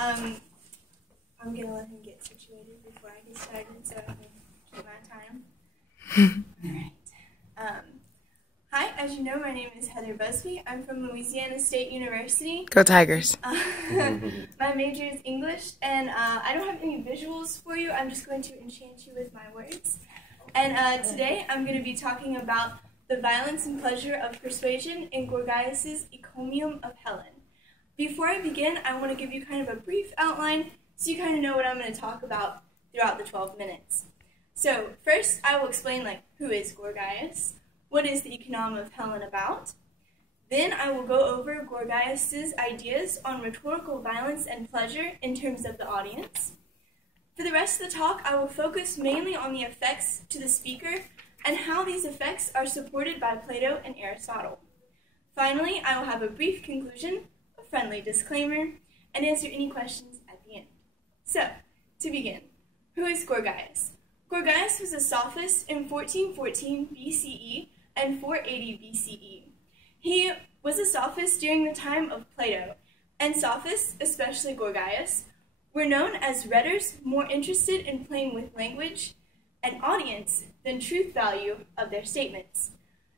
I'm going to let him get situated before I get started so I can keep my time. All right. Hi, as you know, my name is Buzbee. I'm from Louisiana State University. Go Tigers. My major is English, and I don't have any visuals for you. I'm just going to enchant you with my words. And today I'm going to be talking about the violence and pleasure of persuasion in Gorgias' Encomium of Helen. Before I begin, I want to give you kind of a brief outline so you kind of know what I'm going to talk about throughout the 12 minutes. So first, I will explain who is Gorgias, what is the Encomium of Helen about. Then I will go over Gorgias' ideas on rhetorical violence and pleasure in terms of the audience. For the rest of the talk, I will focus mainly on the effects to the speaker and how these effects are supported by Plato and Aristotle. Finally, I will have a brief conclusion, a friendly disclaimer, and answer any questions at the end. So, to begin, who is Gorgias? Gorgias was a sophist in 1414 BCE and 480 BCE. He was a sophist during the time of Plato, and sophists, especially Gorgias, were known as rhetors more interested in playing with language and audience than truth value of their statements.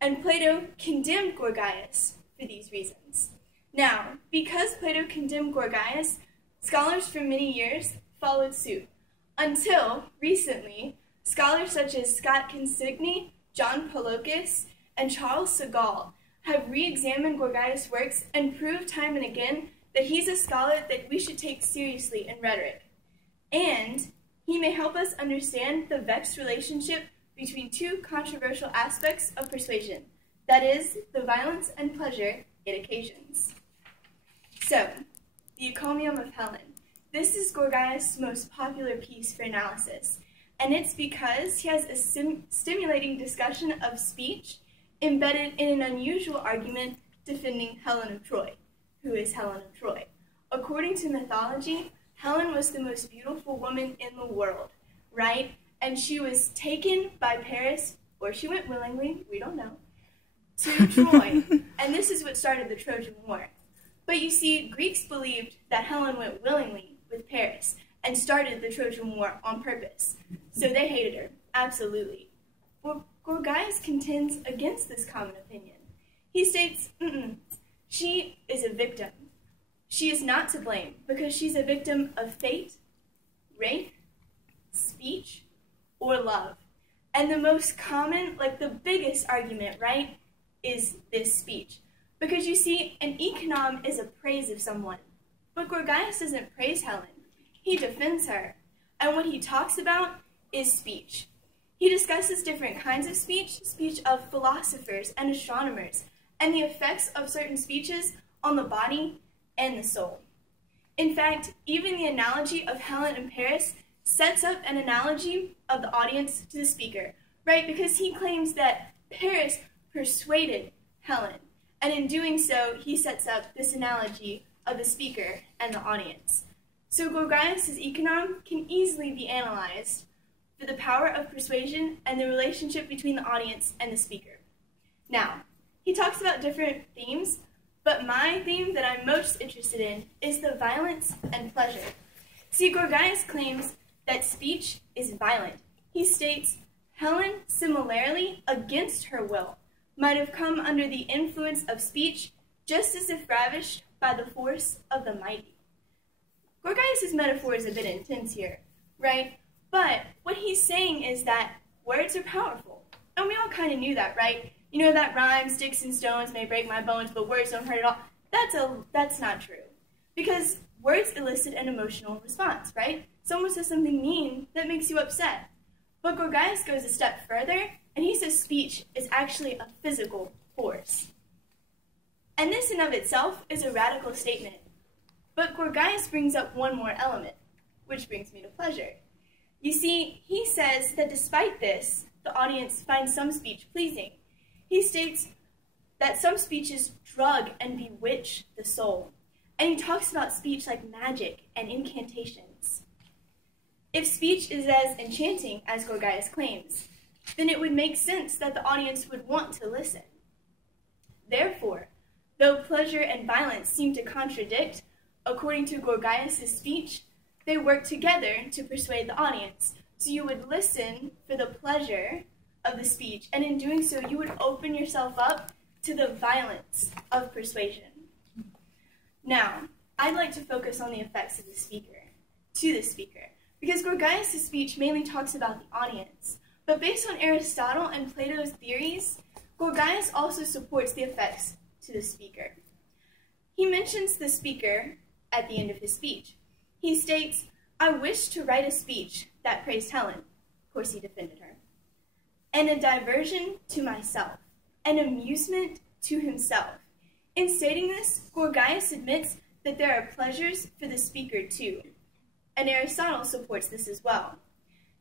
And Plato condemned Gorgias for these reasons. Now, because Plato condemned Gorgias, scholars for many years followed suit, until recently, scholars such as Scott Consigny, John Polokis, and Charles Segal have re-examined Gorgias' works and proved time and again that he's a scholar that we should take seriously in rhetoric. And he may help us understand the vexed relationship between two controversial aspects of persuasion, that is, the violence and pleasure it occasions. So, the Encomium of Helen. This is Gorgias' most popular piece for analysis, and it's because he has a stimulating discussion of speech embedded in an unusual argument defending Helen of Troy. Who is Helen of Troy? According to mythology, Helen was the most beautiful woman in the world, right? And she was taken by Paris, or she went willingly, we don't know, to Troy. And this is what started the Trojan War. But you see, Greeks believed that Helen went willingly with Paris and started the Trojan War on purpose. So they hated her, absolutely. Well, Gorgias contends against this common opinion. He states, she is a victim. She is not to blame because she's a victim of fate, rape, speech, or love. And the most common, the biggest argument, right, is this speech. Because you see, an encomium is a praise of someone. But Gorgias doesn't praise Helen. He defends her. And what he talks about is speech. He discusses different kinds of speech of philosophers and astronomers, and the effects of certain speeches on the body and the soul. In fact, even the analogy of Helen and Paris sets up an analogy of the audience to the speaker, right? Because he claims that Paris persuaded Helen, and in doing so, he sets up this analogy of the speaker and the audience. So Gorgias' Encomium can easily be analyzed for the power of persuasion and the relationship between the audience and the speaker. Now, he talks about different themes, but my theme that I'm most interested in is the violence and pleasure. See, Gorgias claims that speech is violent. He states, Helen, similarly, against her will, might have come under the influence of speech, just as if ravished by the force of the mighty. Gorgias' metaphor is a bit intense here, right? But what he's saying is that words are powerful. And we all kind of knew that, right? You know that rhyme, sticks and stones may break my bones, but words don't hurt at all. That's not true. Because words elicit an emotional response, right? Someone says something mean that makes you upset. But Gorgias goes a step further, and he says speech is actually a physical force. And this in of itself is a radical statement. But Gorgias brings up one more element, which brings me to pleasure. You see, he says that despite this, the audience finds some speech pleasing. He states that some speeches drug and bewitch the soul. And he talks about speech like magic and incantations. If speech is as enchanting as Gorgias claims, then it would make sense that the audience would want to listen. Therefore, though pleasure and violence seem to contradict, according to Gorgias' speech, they worked together to persuade the audience. So you would listen for the pleasure of the speech, and in doing so, you would open yourself up to the violence of persuasion. Now, I'd like to focus on the effects of the speaker, because Gorgias' speech mainly talks about the audience. But based on Aristotle and Plato's theories, Gorgias also supports the effects to the speaker. He mentions the speaker at the end of his speech. He states, "I wish to write a speech that praised Helen," of course he defended her, "and a diversion to myself, an amusement to himself." In stating this, Gorgias admits that there are pleasures for the speaker too, and Aristotle supports this as well.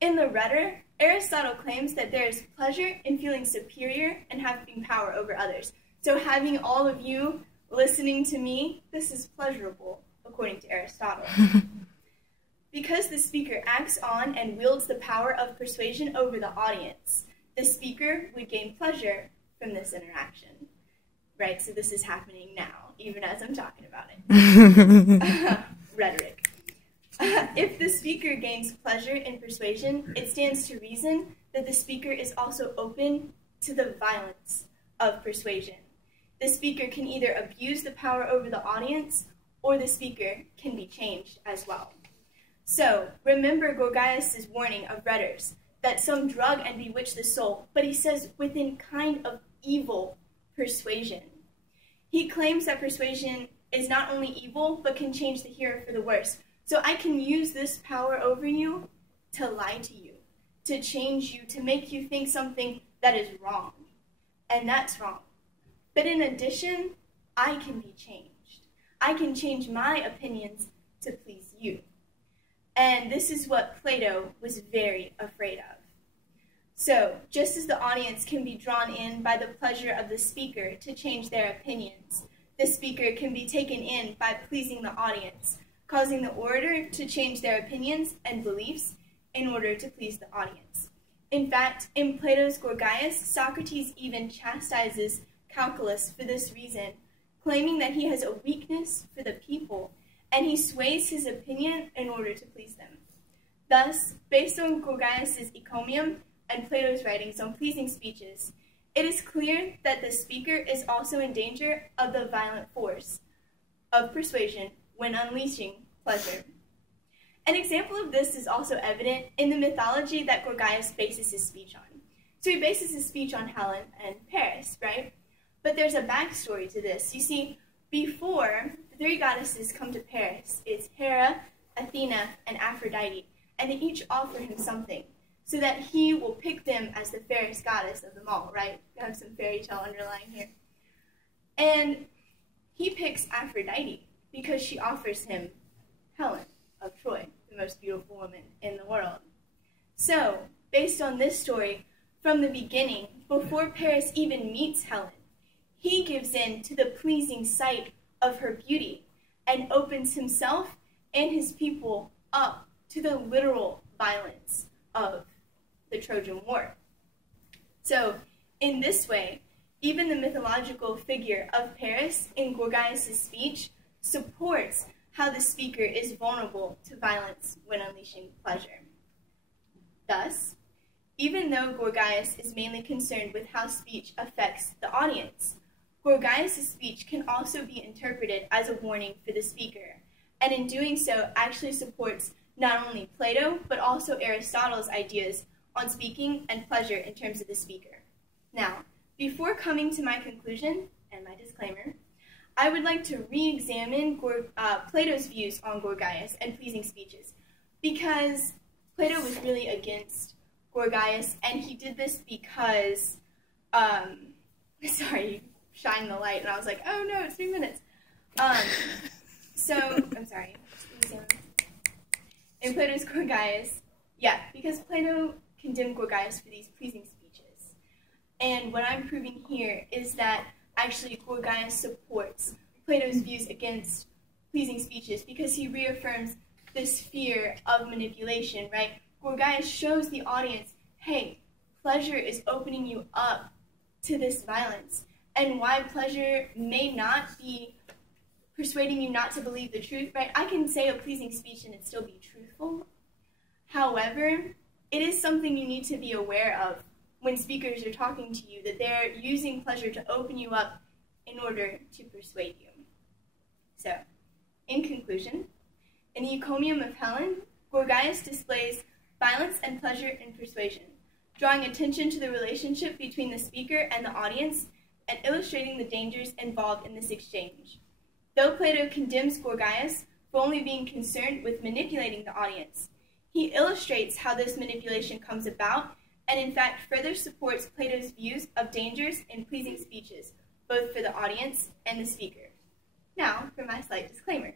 In the Rhetor, Aristotle claims that there is pleasure in feeling superior and having power over others. So having all of you listening to me, this is pleasurable, according to Aristotle. Because the speaker acts on and wields the power of persuasion over the audience, the speaker would gain pleasure from this interaction. Right, so this is happening now, even as I'm talking about it. Rhetoric. If the speaker gains pleasure in persuasion, it stands to reason that the speaker is also open to the violence of persuasion. The speaker can either abuse the power over the audience, or the speaker can be changed as well. So, remember Gorgias' warning of rhetors, that some drug and bewitch the soul, but he says within kind of evil persuasion. He claims that persuasion is not only evil, but can change the hearer for the worse. So I can use this power over you to lie to you, to change you, to make you think something that is wrong. And that's wrong. But in addition, I can be changed. I can change my opinions to please you. And this is what Plato was very afraid of. So, just as the audience can be drawn in by the pleasure of the speaker to change their opinions, the speaker can be taken in by pleasing the audience, causing the orator to change their opinions and beliefs in order to please the audience. In fact, in Plato's Gorgias, Socrates even chastises Calculus for this reason, claiming that he has a weakness for the people, and he sways his opinion in order to please them. Thus, based on Gorgias' Encomium and Plato's writings on pleasing speeches, it is clear that the speaker is also in danger of the violent force of persuasion when unleashing pleasure. An example of this is also evident in the mythology that Gorgias bases his speech on. So he bases his speech on Helen and Paris, right? But there's a backstory to this. You see, before the three goddesses come to Paris, it's Hera, Athena, and Aphrodite, and they each offer him something, so that he will pick them as the fairest goddess of them all, right? You have some fairy tale underlying here. And he picks Aphrodite because she offers him Helen of Troy, the most beautiful woman in the world. So, based on this story, from the beginning, before Paris even meets Helen, he gives in to the pleasing sight of her beauty and opens himself and his people up to the literal violence of the Trojan War. So, in this way, even the mythological figure of Paris in Gorgias' speech supports how the speaker is vulnerable to violence when unleashing pleasure. Thus, even though Gorgias is mainly concerned with how speech affects the audience, Gorgias' speech can also be interpreted as a warning for the speaker, and in doing so actually supports not only Plato, but also Aristotle's ideas on speaking and pleasure in terms of the speaker. Now, before coming to my conclusion and my disclaimer, I would like to re-examine Plato's views on Gorgias and pleasing speeches, because Plato was really against Gorgias, and he did this because, sorry, shine the light, and I was like, oh no, it's 3 minutes. I'm sorry. In Plato's Gorgias, because Plato condemned Gorgias for these pleasing speeches. And what I'm proving here is that actually Gorgias supports Plato's views against pleasing speeches because he reaffirms this fear of manipulation, right? Gorgias shows the audience, hey, pleasure is opening you up to this violence, and why pleasure may not be persuading you not to believe the truth, right? I can say a pleasing speech and it still be truthful. However, it is something you need to be aware of when speakers are talking to you, that they're using pleasure to open you up in order to persuade you. So, in conclusion, in the Encomium of Helen, Gorgias displays violence and pleasure in persuasion, drawing attention to the relationship between the speaker and the audience and illustrating the dangers involved in this exchange. Though Plato condemns Gorgias for only being concerned with manipulating the audience, he illustrates how this manipulation comes about and in fact further supports Plato's views of dangers in pleasing speeches, both for the audience and the speaker. Now, for my slight disclaimer.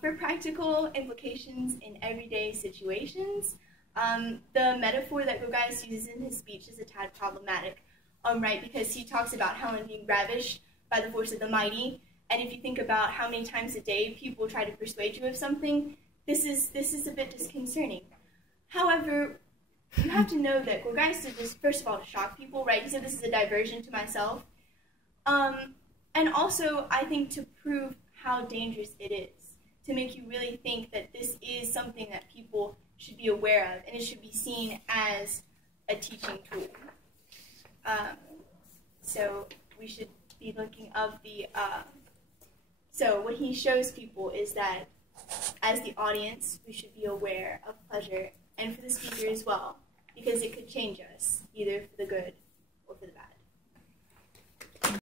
For practical implications in everyday situations, the metaphor that Gorgias uses in his speech is a tad problematic, right? Because he talks about Helen being ravished by the force of the mighty, and if you think about how many times a day people try to persuade you of something, this is a bit disconcerting. However, you have to know that Gorgias did this, first of all, to shock people, right? He said this is a diversion to myself. And also, I think to prove how dangerous it is, to make you really think that this is something that people should be aware of, and it should be seen as a teaching tool. So we should be looking of the, so what he shows people is that as the audience, we should be aware of pleasure, and for the speaker as well, because it could change us, either for the good or for the bad.